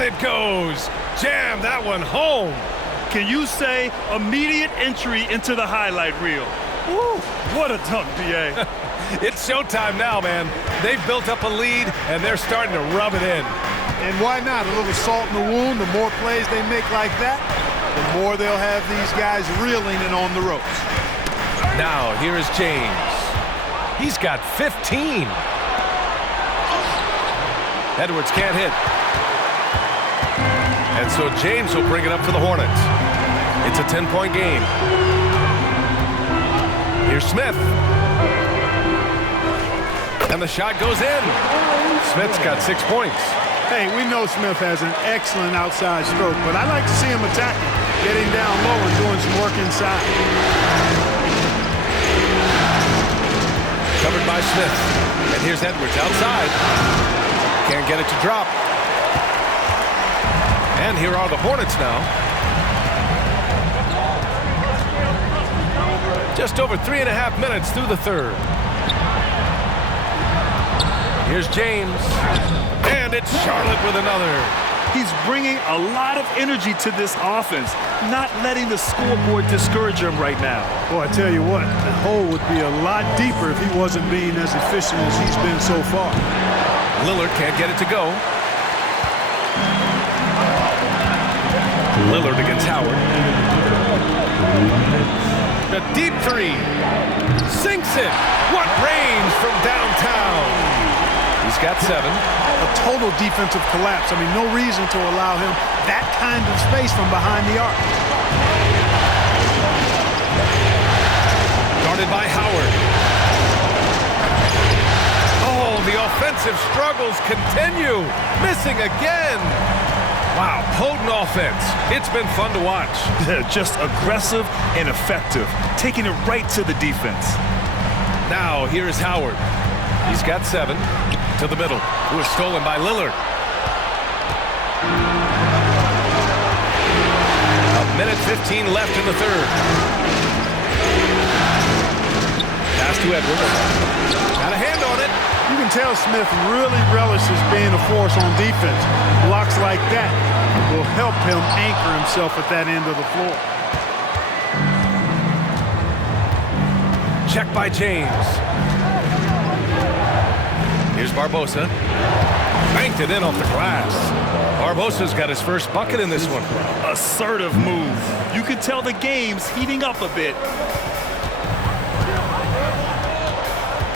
Down it goes. Jam that one home. Can you say immediate entry into the highlight reel? Woo, what a dunk, B.A. It's showtime now, man. They've built up a lead, and they're starting to rub it in. And why not? A little salt in the wound. The more plays they make like that, the more they'll have these guys reeling and on the ropes. Now, here is James. He's got 15. Edwards can't hit. And so James will bring it up for the Hornets. It's a 10-point game. Here's Smith. And the shot goes in. Smith's got 6 points. Hey, we know Smith has an excellent outside stroke, but I like to see him attacking, getting down low and doing some work inside. Covered by Smith. And here's Edwards outside. Can't get it to drop. And here are the Hornets now. Just over 3.5 minutes through the third. Here's James. And it's Charlotte with another. He's bringing a lot of energy to this offense, not letting the scoreboard discourage him right now. Boy, I tell you what, the hole would be a lot deeper if he wasn't being as efficient as he's been so far. Lillard can't get it to go. Lillard against Howard. A deep three. Sinks it. What range from downtown. He's got 7. A total defensive collapse. I mean, no reason to allow him that kind of space from behind the arc. Guarded by Howard. Oh, the offensive struggles continue. Missing again. Wow, potent offense. It's been fun to watch. Just aggressive and effective, taking it right to the defense. Now, here is Howard. He's got 7. To the middle. It was stolen by Lillard. A minute 15 left in the third. Pass to Edwards. Got a hand on it. You can tell Smith really relishes being a force on defense. Blocks like that will help him anchor himself at that end of the floor. Check by James. Here's Barbosa. Banked it in off the glass. Barbosa's got his first bucket in this one. Assertive move. You can tell the game's heating up a bit.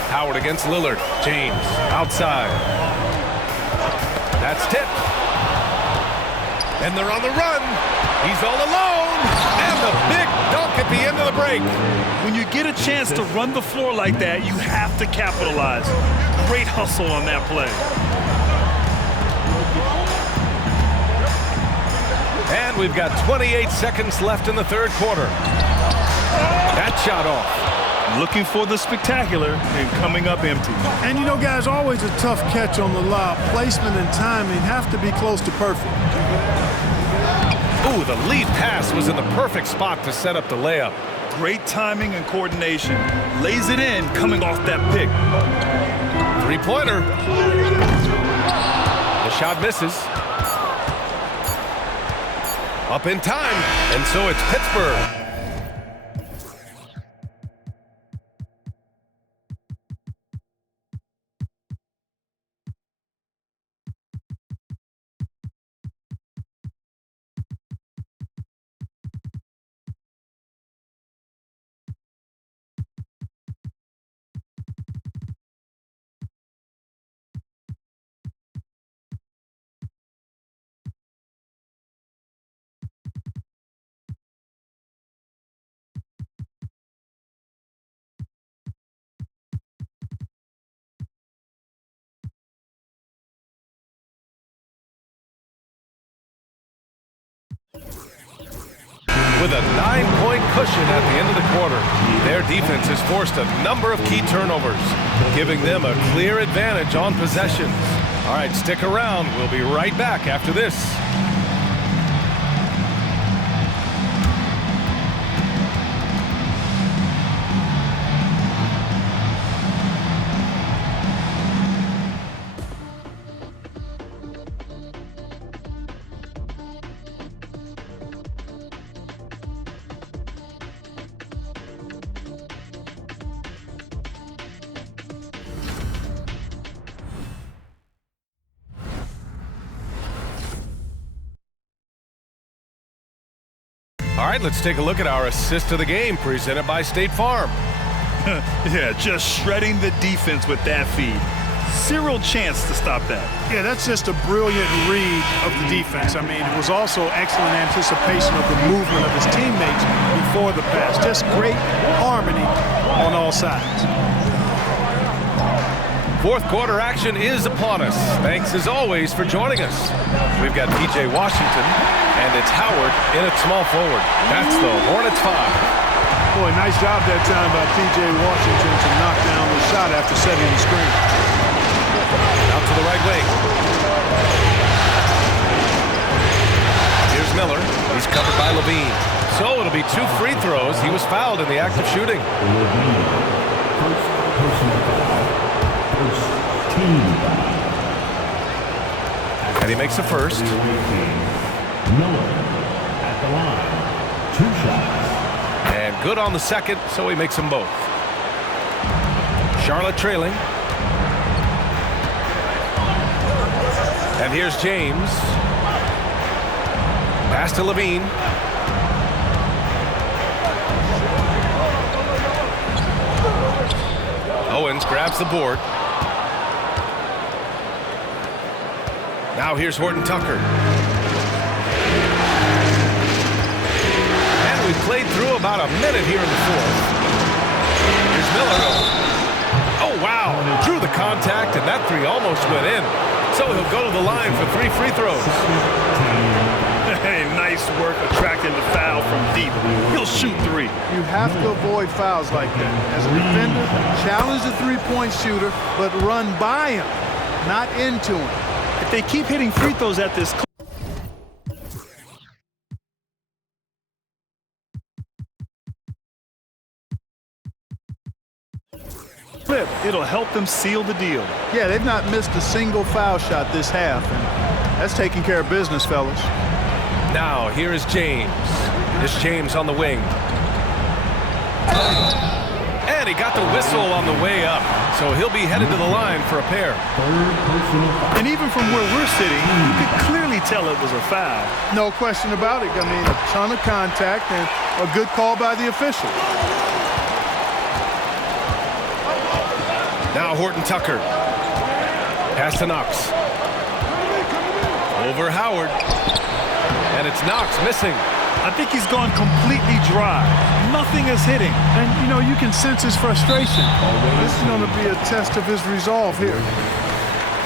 Howard against Lillard. James outside. That's tipped. And they're on the run. He's all alone. And the big dunk at the end of the break. When you get a chance to run the floor like that, you have to capitalize. Great hustle on that play. And we've got 28 seconds left in the third quarter. That shot off. Looking for the spectacular and coming up empty. And you know, guys, always a tough catch on the lob. Placement and timing have to be close to perfect. Ooh, the lead pass was in the perfect spot to set up the layup. Great timing and coordination. Lays it in coming off that pick. Three-pointer. The shot misses. Up in time, and so it's Pittsburgh. With a 9-point cushion at the end of the quarter, their defense has forced a number of key turnovers, giving them a clear advantage on possessions. All right, stick around. We'll be right back after this. All right, let's take a look at our assist of the game presented by State Farm. Yeah, just shredding the defense with that feed. Zero chance to stop that. Yeah, that's just a brilliant read of the defense. I mean, it was also excellent anticipation of the movement of his teammates before the pass. Just great harmony on all sides. Fourth quarter action is upon us. Thanks as always for joining us. We've got P.J. Washington, and it's Howard in at small forward. That's the Hornets 5. Boy, nice job that time by P.J. Washington to knock down the shot after setting the screen. Out to the right wing. Here's Miller. He's covered by Levine. So it'll be 2 free throws. He was fouled in the act of shooting. First personal foul. First team foul. And he makes the first. Miller at the line. 2 shots. And good on the second, so he makes them both. Charlotte trailing. And here's James. Pass to Levine. Owens grabs the board. Now here's Horton Tucker. And we played through about a minute here in the fourth. Here's Miller. Oh, wow. Drew the contact, and that 3 almost went in. So he'll go to the line for 3 free throws. Hey, nice work attracting the foul from deep. He'll shoot 3. You have to avoid fouls like that. As a defender, challenge the three-point shooter, but run by him, not into him. If they keep hitting free throws at this clip, it'll help them seal the deal. Yeah, they've not missed a single foul shot this half, and that's taking care of business, fellas. Now, here is James. It's James on the wing. And he got the whistle on the way up, so he'll be headed to the line for a pair. And even from where we're sitting, you could clearly tell it was a foul. No question about it. I mean, a ton of contact and a good call by the official. Now Horton Tucker. Pass to Knox. Over Howard. And it's Knox missing. I think he's gone completely dry. Nothing is hitting. And, you know, you can sense his frustration. This is going to be a test of his resolve here.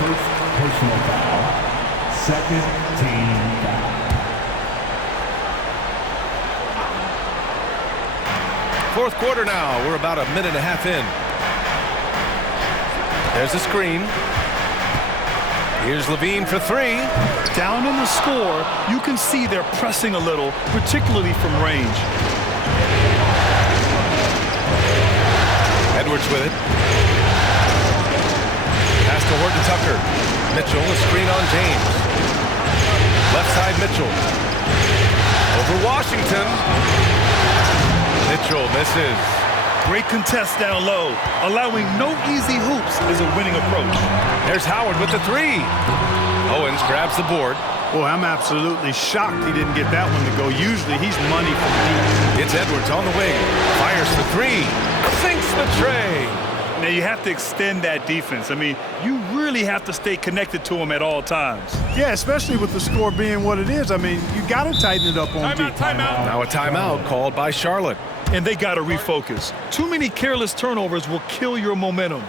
First personal foul. Second team foul. Fourth quarter now. We're about a minute and a half in. There's a screen. Here's Levine for 3. Down in the score, you can see they're pressing a little, particularly from range. Edwards with it. Pass to Horton Tucker. Mitchell, a screen on James. Left side Mitchell. Over Washington. Mitchell misses. Great contest down low. Allowing no easy hoops is a winning approach. There's Howard with the 3. Owens grabs the board. Boy, I'm absolutely shocked he didn't get that one to go. Usually he's money from deep. It's Edwards on the wing. Fires for 3. Sinks the tray. Now you have to extend that defense. I mean, you really have to stay connected to him at all times. Yeah, especially with the score being what it is. I mean, you got to tighten it up on deep. Timeout. Now a timeout called by Charlotte. And they got to refocus. Too many careless turnovers will kill your momentum.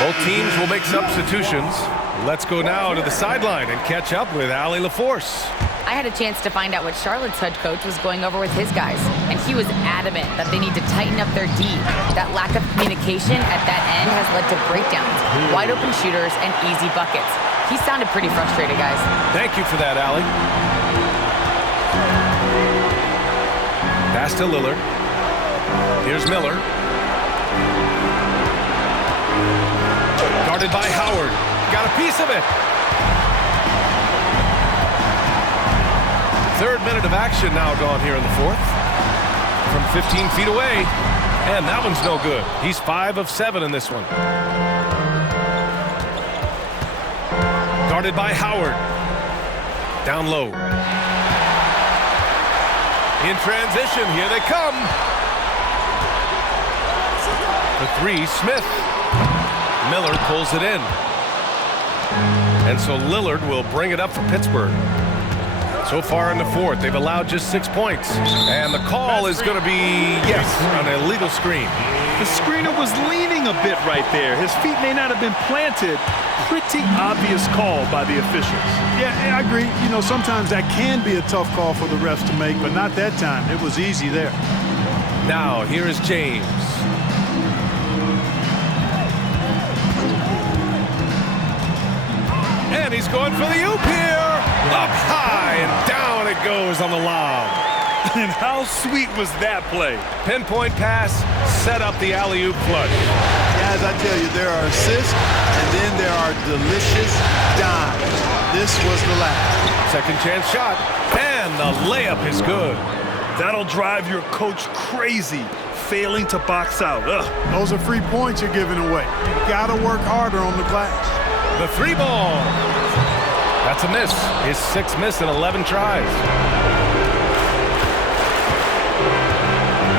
Both teams will make substitutions. Let's go now to the sideline and catch up with Allie LaForce. I had a chance to find out what Charlotte's head coach was going over with his guys, and he was adamant that they need to tighten up their D. That lack of communication at that end has led to breakdowns, wide open shooters, and easy buckets. He sounded pretty frustrated, guys. Thank you for that, Allie. Pass to Lillard. Here's Miller. Guarded Guarded by Howard. Got a piece of it. Third minute of action now gone here in the fourth. From 15 feet away. And that one's no good. He's 5 of 7 in this one. Guarded by Howard. Down low. In transition, here they come. The three, Smith. Miller pulls it in. And so Lillard will bring it up for Pittsburgh. So far in the fourth, they've allowed just 6 points. And the call is going to be, yes, an illegal screen. The screener was leaning a bit right there. His feet may not have been planted. Pretty obvious call by the officials. Yeah, I agree. You know, sometimes that can be a tough call for the refs to make, but not that time. It was easy there. Now, here is James. And he's going for the oop here. Up high and down it goes on the lob. And how sweet was that play? Pinpoint pass, set up the alley-oop flush. Guys, I tell you, there are assists, and then there are delicious dimes. This was the last. Second chance shot, and the layup is good. That'll drive your coach crazy, failing to box out. Ugh. Those are free points you're giving away. You got to work harder on the glass. The three ball. That's a miss. His 6th miss in 11 tries.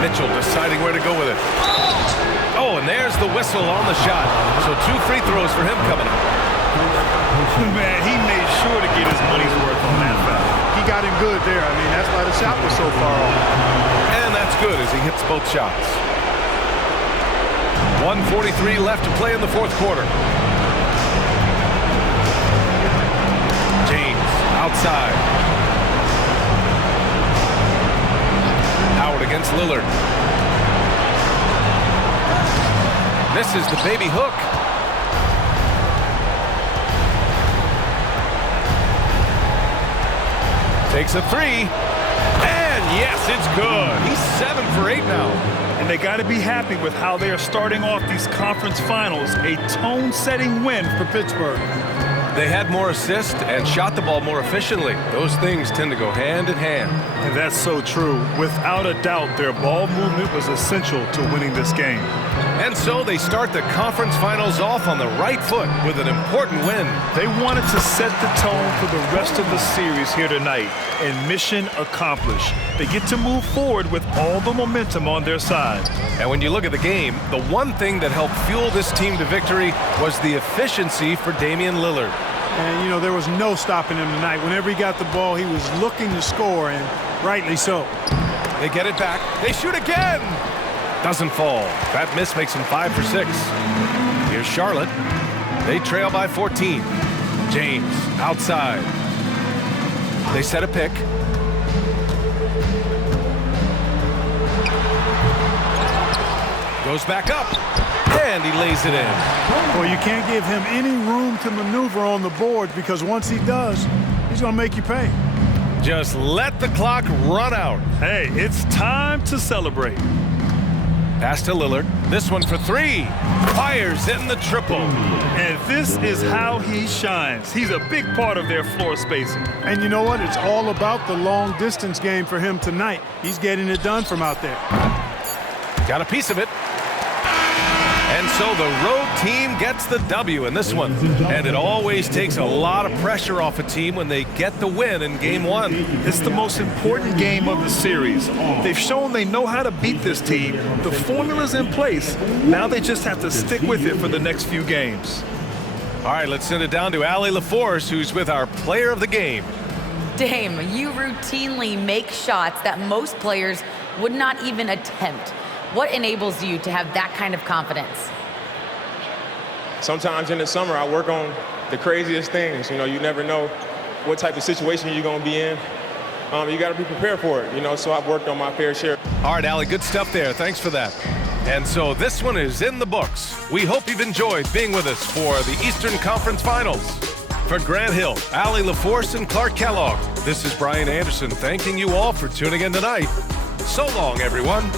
Mitchell deciding where to go with it. Oh, and there's the whistle on the shot. So 2 free throws for him coming up. Man, he made sure to get his money's worth on that foul. He got him good there. I mean, that's why the shot was so far off. And that's good as he hits both shots. 1:43 left to play in the fourth quarter. James outside. Howard against Lillard. Misses the baby hook. Takes a 3. And yes, it's good. He's 7 for 8 now. And they got to be happy with how they are starting off these conference finals. A tone-setting win for Pittsburgh. They had more assists and shot the ball more efficiently. Those things tend to go hand in hand. And that's so true. Without a doubt, their ball movement was essential to winning this game. And so they start the conference finals off on the right foot with an important win. They wanted to set the tone for the rest of the series here tonight, and mission accomplished. They get to move forward with all the momentum on their side. And when you look at the game, the one thing that helped fuel this team to victory was the efficiency for Damian Lillard. And, you know, there was no stopping him tonight. Whenever he got the ball, he was looking to score, and rightly so. They get it back. They shoot again. Doesn't fall. That miss makes him 5 for 6. Here's Charlotte. They trail by 14. James outside. They set a pick. Goes back up. And he lays it in. Well, you can't give him any room to maneuver on the board because once he does, he's going to make you pay. Just let the clock run out. Hey, it's time to celebrate. Pass to Lillard. This one for 3. Fires in the triple. And this is how he shines. He's a big part of their floor spacing. And you know what? It's all about the long distance game for him tonight. He's getting it done from out there. Got a piece of it. And so the road team gets the W in this one. And it always takes a lot of pressure off a team when they get the win in Game 1. It's the most important game of the series. They've shown they know how to beat this team. The formula's in place. Now they just have to stick with it for the next few games. All right, let's send it down to Allie LaForce, who's with our player of the game. Dame, you routinely make shots that most players would not even attempt. What enables you to have that kind of confidence? Sometimes in the summer, I work on the craziest things. You know, you never know what type of situation you're going to be in. You got to be prepared for it, you know, so I've worked on my fair share. All right, Allie, good stuff there. Thanks for that. And so this one is in the books. We hope you've enjoyed being with us for the Eastern Conference Finals. For Grant Hill, Allie LaForce, and Clark Kellogg, this is Brian Anderson thanking you all for tuning in tonight. So long, everyone.